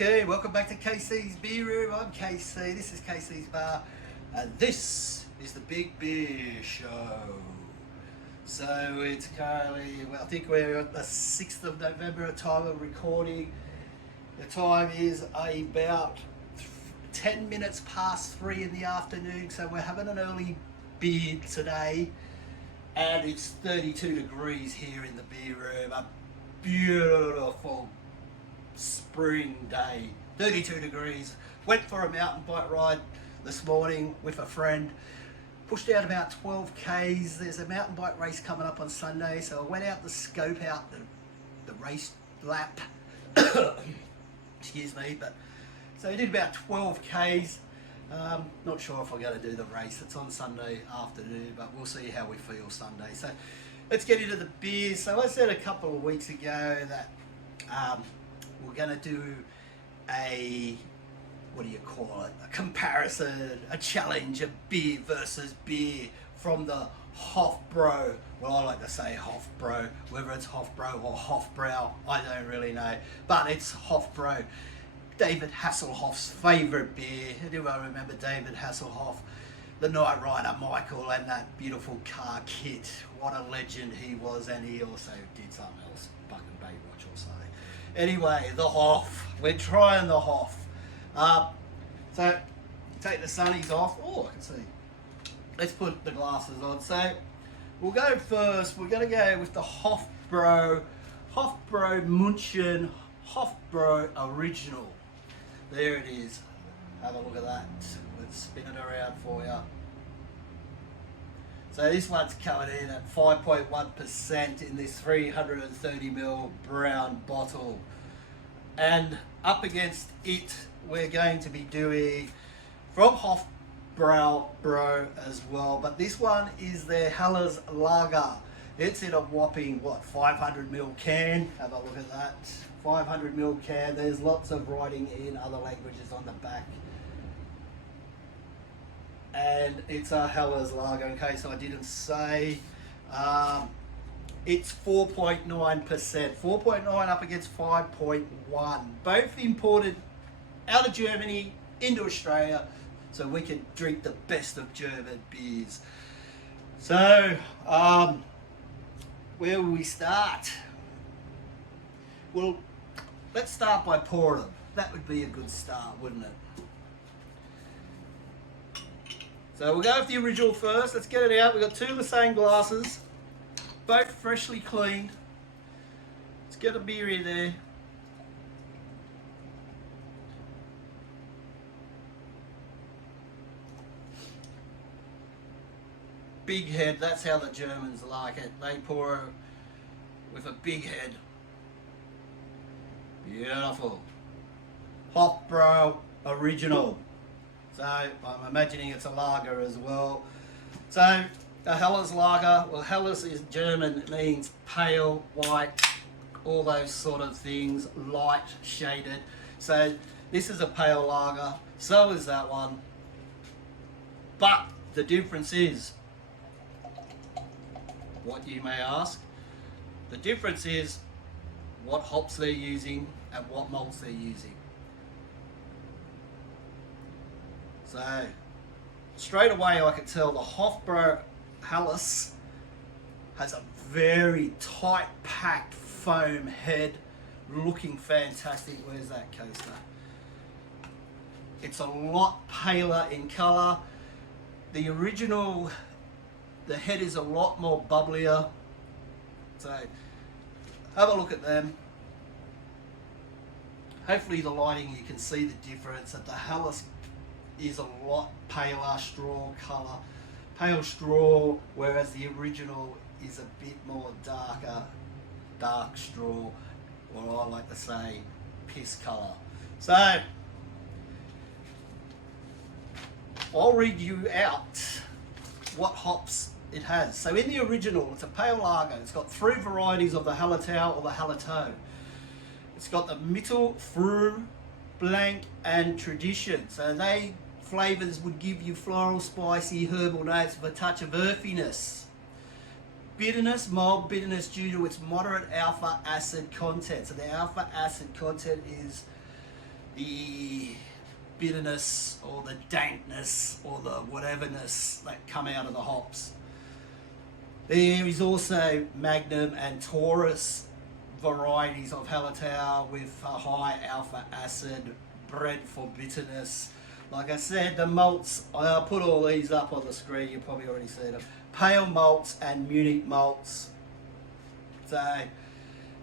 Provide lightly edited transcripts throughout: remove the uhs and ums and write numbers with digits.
Okay, welcome back to KC's Beer Room. I'm KC, this is KC's Bar, and this is the Big Beer Show. So it's currently, well, I think we're at the 6th of November at time of recording. The time is about 10 minutes past 3 in the afternoon, so we're having an early beer today, and it's 32 degrees here in the beer room. A beautiful spring day, 32 degrees. Went for a mountain bike ride this morning with a friend. Pushed out about 12 Ks. There's a mountain bike race coming up on Sunday, so I went out to scope out the race lap. Excuse me, but so I did about 12 Ks. Not sure if I'm going to do the race. It's on Sunday afternoon, but we'll see how we feel Sunday. So let's get into the beers. So I said a couple of weeks ago that we're going to do a, what do you call it, a comparison, a challenge of beer versus beer from the Hoffbrau. Well, I like to say Hoffbrau, whether it's Hoffbrau or Hoffbrau, I don't really know, but it's Hoffbrau. David Hasselhoff's favourite beer. Anyone remember David Hasselhoff? The Knight Rider Michael and that beautiful car kit. What a legend he was, and he also did something else, fucking Baywatch or something. Anyway, the Hoff. We're trying the Hoff. So, take the sunnies off. Oh, I can see. Let's put the glasses on. So, we'll go first. We're going to go with the Hoffbrau München Hoffbrau Original. There it is. Have a look at that. Let's spin it around for you. So this one's coming in at 5.1% in this 330ml brown bottle. And up against it, we're going to be doing from Hoffbrau as well. But this one is their Helles Lager. It's in a whopping, 500ml can. Have a look at that. 500ml can. There's lots of writing in other languages on the back. And it's a Helles Lager, in case I didn't say. It's 4.9%. 4.9 up against 5.1. Both imported out of Germany into Australia, so we can drink the best of German beers. So, where will we start? Well, let's start by pouring them. That would be a good start, wouldn't it? So we'll go with the original first. Let's get it out. We've got two of the same glasses, both freshly cleaned. Let's get a beer in there. Big head, that's how the Germans like it. They pour it with a big head. Beautiful. Hoffbrau Original. So I'm imagining it's a lager as well. So the Helles Lager, well, Helles is German, it means pale, white, all those sort of things, light shaded. So this is a pale lager, so is that one. But the difference is, what you may ask, the difference is what hops they're using and what malts they're using. So, straight away I could tell the Hoffbrau Helles has a very tight packed foam head, looking fantastic. Where's that coaster? It's a lot paler in colour. The original, the head is a lot more bubblier. So, have a look at them. Hopefully the lighting, you can see the difference that the Helles is a lot paler straw colour, pale straw, whereas the original is a bit more dark straw, or I like to say piss colour. So I'll read you out what hops it has. So in the original, it's a pale lager. It's got 3 varieties of the Hallertau or the Hallertau. It's got the Mittel, Früh, Blank and Tradition. So they flavours would give you floral, spicy, herbal notes with a touch of earthiness. Bitterness, mild bitterness due to its moderate alpha acid content. So the alpha acid content is the bitterness or the dankness or the whateverness that come out of the hops. There is also Magnum and Taurus varieties of Hallertau with a high alpha acid, bred for bitterness. Like I said, the malts, I'll put all these up on the screen, you probably already see them. Pale malts and Munich malts. So,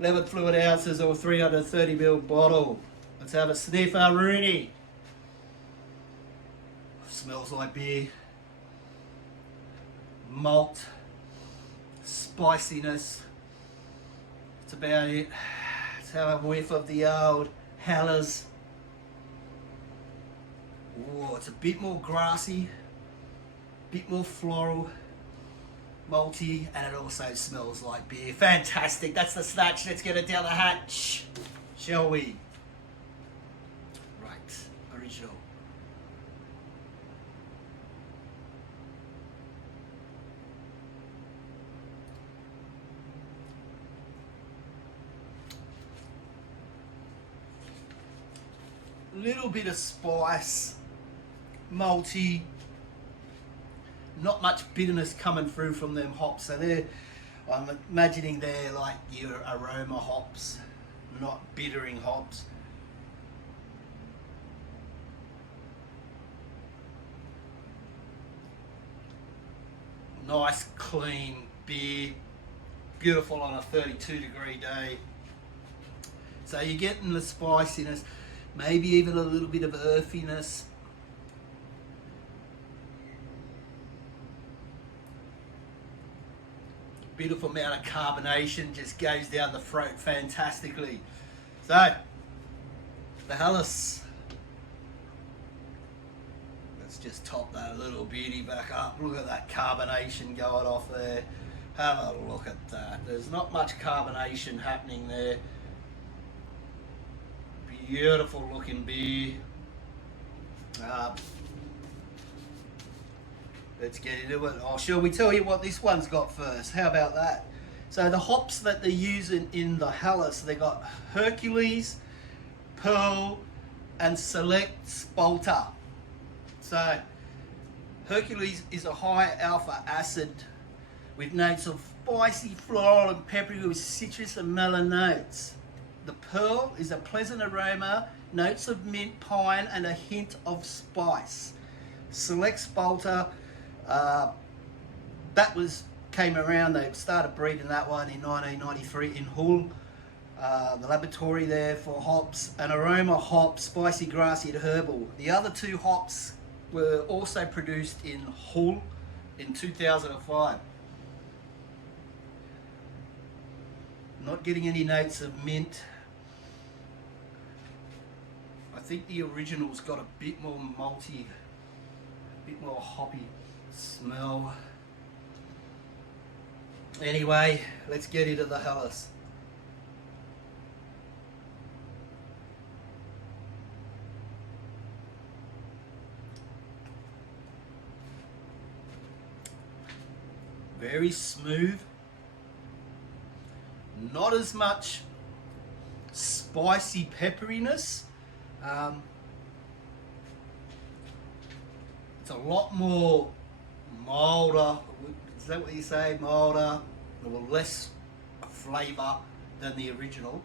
11 fluid ounces or 330ml bottle. Let's have a sniff, Rooney. Smells like beer. Malt. Spiciness. That's about it. Let's have a whiff of the old Helles. Oh, it's a bit more grassy, bit more floral, malty, and it also smells like beer. Fantastic, that's the snatch. Let's get it down the hatch, shall we? Right, original. Little bit of spice, malty, not much bitterness coming through from them hops. So I'm imagining they're like your aroma hops, not bittering hops. Nice clean beer, beautiful on a 32-degree day. So you're getting the spiciness, maybe even a little bit of earthiness. Beautiful amount of carbonation, just goes down the throat fantastically. So, the Helles. Let's just top that little beauty back up. Look at that carbonation going off there. Have a look at that. There's not much carbonation happening there. Beautiful looking beer. Let's get into it. Oh, shall we tell you what this one's got first? How about that? So the hops that they're using in the Helles, they got Hercules, Pearl, and Select Spalter. So Hercules is a high alpha acid with notes of spicy, floral, and peppery with citrus and melon notes. The Pearl is a pleasant aroma, notes of mint, pine, and a hint of spice. Select Spalter, came around, they started breeding that one in 1993 in Hull, the laboratory there for hops. An aroma hop, spicy, grassy, and herbal. The other two hops were also produced in Hull in 2005. Not getting any notes of mint. I think the original's got a bit more malty, a bit more hoppy smell. Anyway, let's get into the Helles. Very smooth. Not as much spicy pepperiness. It's a lot more milder. Is that what you say? Milder, or less flavour than the original.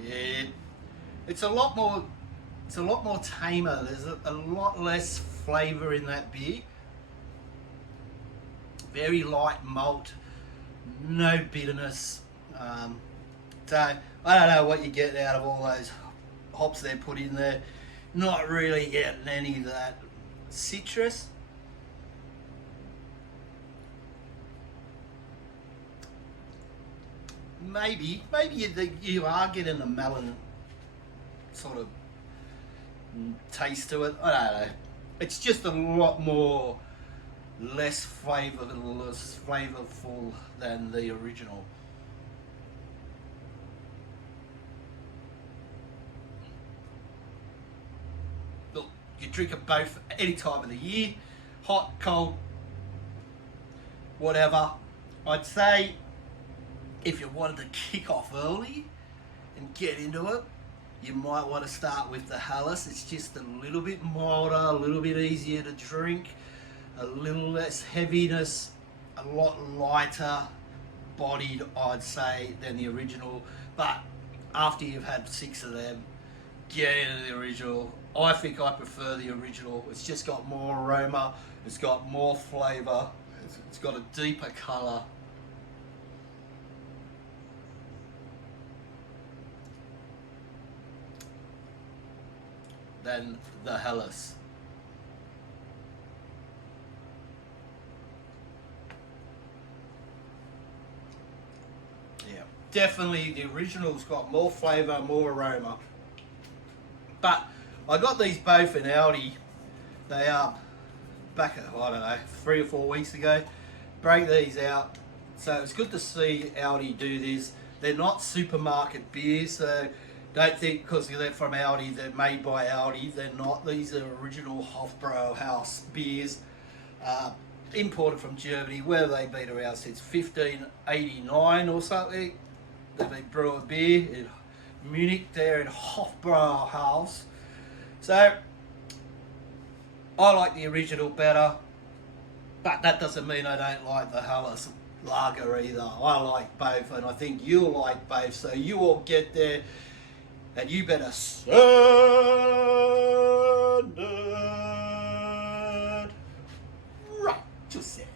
Yeah, it's a lot more tamer. There's a lot less flavour in that beer. Very light malt, no bitterness. So I don't know what you get out of all those hops they put in there. Not really getting any of that citrus. Maybe you are getting a melon sort of taste to it. I don't know. It's just a lot more less flavorful than the original. Look, you drink them both any time of the year. hot, cold, whatever. I'd say if you wanted to kick off early and get into it, you might want to start with the Helles. It's just a little bit milder, a little bit easier to drink, a little less heaviness, a lot lighter bodied, I'd say, than the original. But after you've had 6 of them, get into the original. I think I prefer the original. It's just got more aroma, it's got more flavour, it's got a deeper colour. Than the Helles. Yeah, definitely the original's got more flavour, more aroma. But I got these both in Aldi. They are back at, I don't know, 3 or 4 weeks ago. Break these out. So it's good to see Aldi do this. They're not supermarket beers, so don't think because they're from Aldi, they're made by Aldi. They're not. These are original Hofbrau house beers, imported from Germany, where they've been around since 1589 or something. They've been brewing beer in Munich, there in Hofbrau house. So I like the original better, but that doesn't mean I don't like the Helles lager either. I like both, and I think you'll like both. So you all get there. And you better send it right yourself.